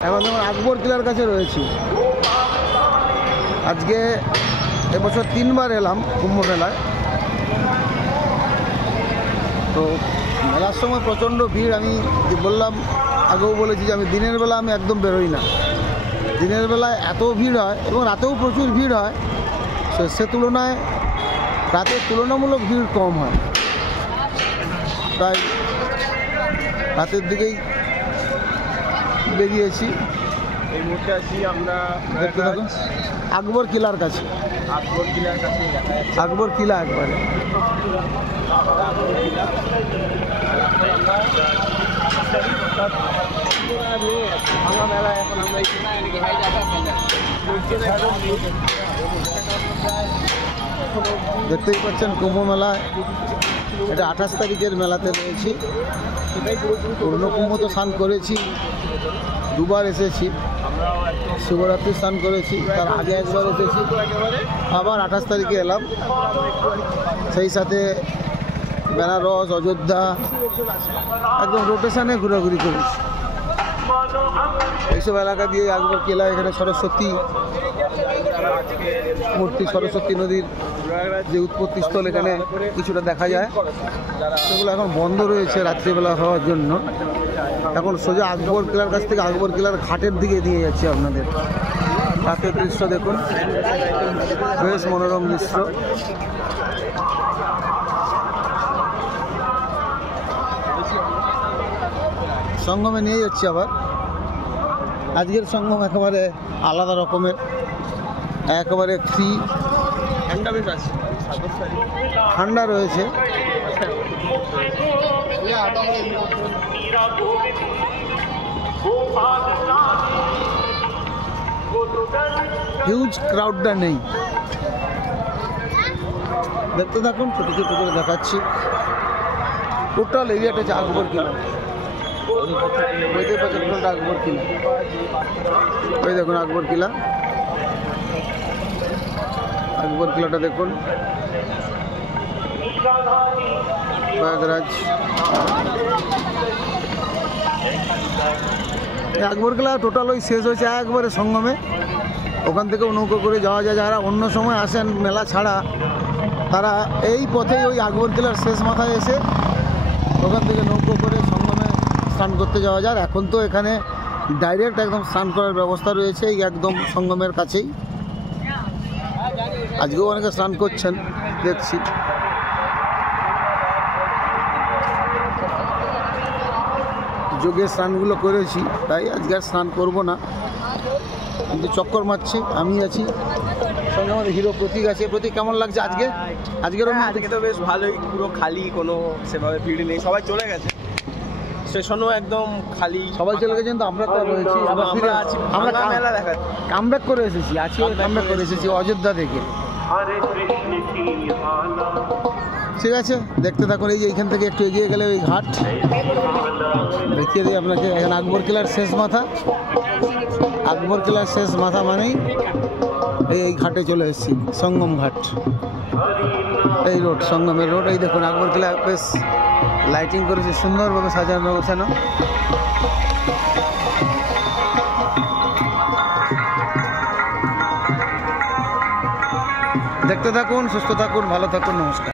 এখন যেমন আকবর কিলার কাছে রয়েছি। আজকে এবছর 3 বার এলাম কুম্ভ মেলায়। তো মেলার সময় প্রচণ্ড ভিড়। আমি বললাম, আগেও বলেছি যে আমি দিনের বেলা আমি একদম বেরোই না। দিনের বেলায় এত ভিড় হয় এবং রাতেও প্রচুর ভিড় হয়, সে তুলনায় রাতে তুলনামূলক ভিড় কম হয়। তাই রাতের দিকেই বেরিয়েছি। এই মুহূর্তে আছি আমরা দেখতে থাকুন আকবর কিলার কাছে। আকবর কিলার কাছে দেখা যাচ্ছে আকবর কিলা একবারে ভাঙা মেলা। এখন আমরা দেখতেই পাচ্ছেন কুম্ভ মেলায় এটা 28 তারিখের মেলাতে রয়েছি। পুরনো কুম্ভ তো স্নান করেছি, 2 বার এসেছি। শিবরাত্রি স্নান করেছি, তার আগে একবার এসেছি, আবার 28 তারিখে এলাম। সেই সাথে বেনারস, অযোধ্যা একদম রোটেশনে ঘোরাঘুরি করেছি। এইসব এলাকা দিয়ে আকবর কিলা, এখানে সরস্বতী মূর্তি, সরস্বতী নদীর যে উৎপত্তিস্থল এখানে কিছুটা দেখা যায়। সেগুলো এখন বন্ধ রয়েছে রাত্রিবেলা হওয়ার জন্য। এখন সোজা আকবর কিলার কাছ থেকে আকবর কিলার ঘাটের দিকে নিয়ে যাচ্ছি আপনাদের। রাতের দৃশ্য দেখুন, বেশ মনোরম দৃশ্য। সঙ্গমে নিয়ে যাচ্ছি আবার। আজকের সঙ্গম একেবারে আলাদা রকমের, একেবারে ফ্রি। ঠান্ডা বেশ আছে, ঠান্ডা রয়েছে। হিউজ ক্রাউডটা নেই। দেখতে থাকুন, ছোটো ছোটো করে দেখাচ্ছি। টোটাল এরিয়াটা হচ্ছে আকবর কিলা। আকবর কিলা, ওই দেখুন আকবর কিলা। আকবর কিলাটা দেখুন, প্রয়াগরাজ। আকবর কিলা টোটাল ওই শেষ হয়েছে একবারে সঙ্গমে। ওখান থেকেও নৌকো করে যাওয়া যায়। যারা অন্য সময় আসেন মেলা ছাড়া, তারা এই পথেই ওই আকবর কিলার শেষ মাথায় এসে ওখান থেকে নৌকো করে সঙ্গমে স্নান করতে যাওয়া যায়। এখন তো এখানে ডাইরেক্ট একদম স্নান করার ব্যবস্থা রয়েছে, এই একদম সঙ্গমের কাছেই। আজকেও অনেকে স্নান করছেন দেখছি। যোগে স্নানগুলো করেছি, তাই আজকে আর স্নান করবো না, কিন্তু চক্কর মারছি। আমি আছি, সঙ্গে আমাদের হিরো প্রতীক আছে। প্রতীক, কেমন লাগছে আজকে? আজকের আজকে তো বেশ ভালোই, পুরো খালি, কোনো সেভাবে ভিড় নেই, সবাই চলে গেছে। স্টেশনও একদম খালি, সবাই চলে গেছেন, তো আমরা তো রয়েছি। আমরা আছি, আমরা মেলা দেখা কামব্যাক করে এসেছি, কামব্যাক করে এসেছি অযোধ্যা থেকে। ঠিক আছে, দেখতে থাকুন। এই যে এইখান থেকে একটু এগিয়ে গেলে ওই ঘাট দেখিয়ে দিই আপনাকে। এখানে আকবর কিলার শেষ মাথা। আকবর কিলার শেষ মাথা মানেই এই ঘাটে চলে এসেছি, সঙ্গম ঘাট। এই রোড, সঙ্গমের রোড। এই দেখুন আকবর কিলা বেশ লাইটিং করেছে, সুন্দরভাবে সাজানো গোছানো। দেখতে থাকুন, সুস্থ থাকুন, ভালো থাকুন, নমস্কার।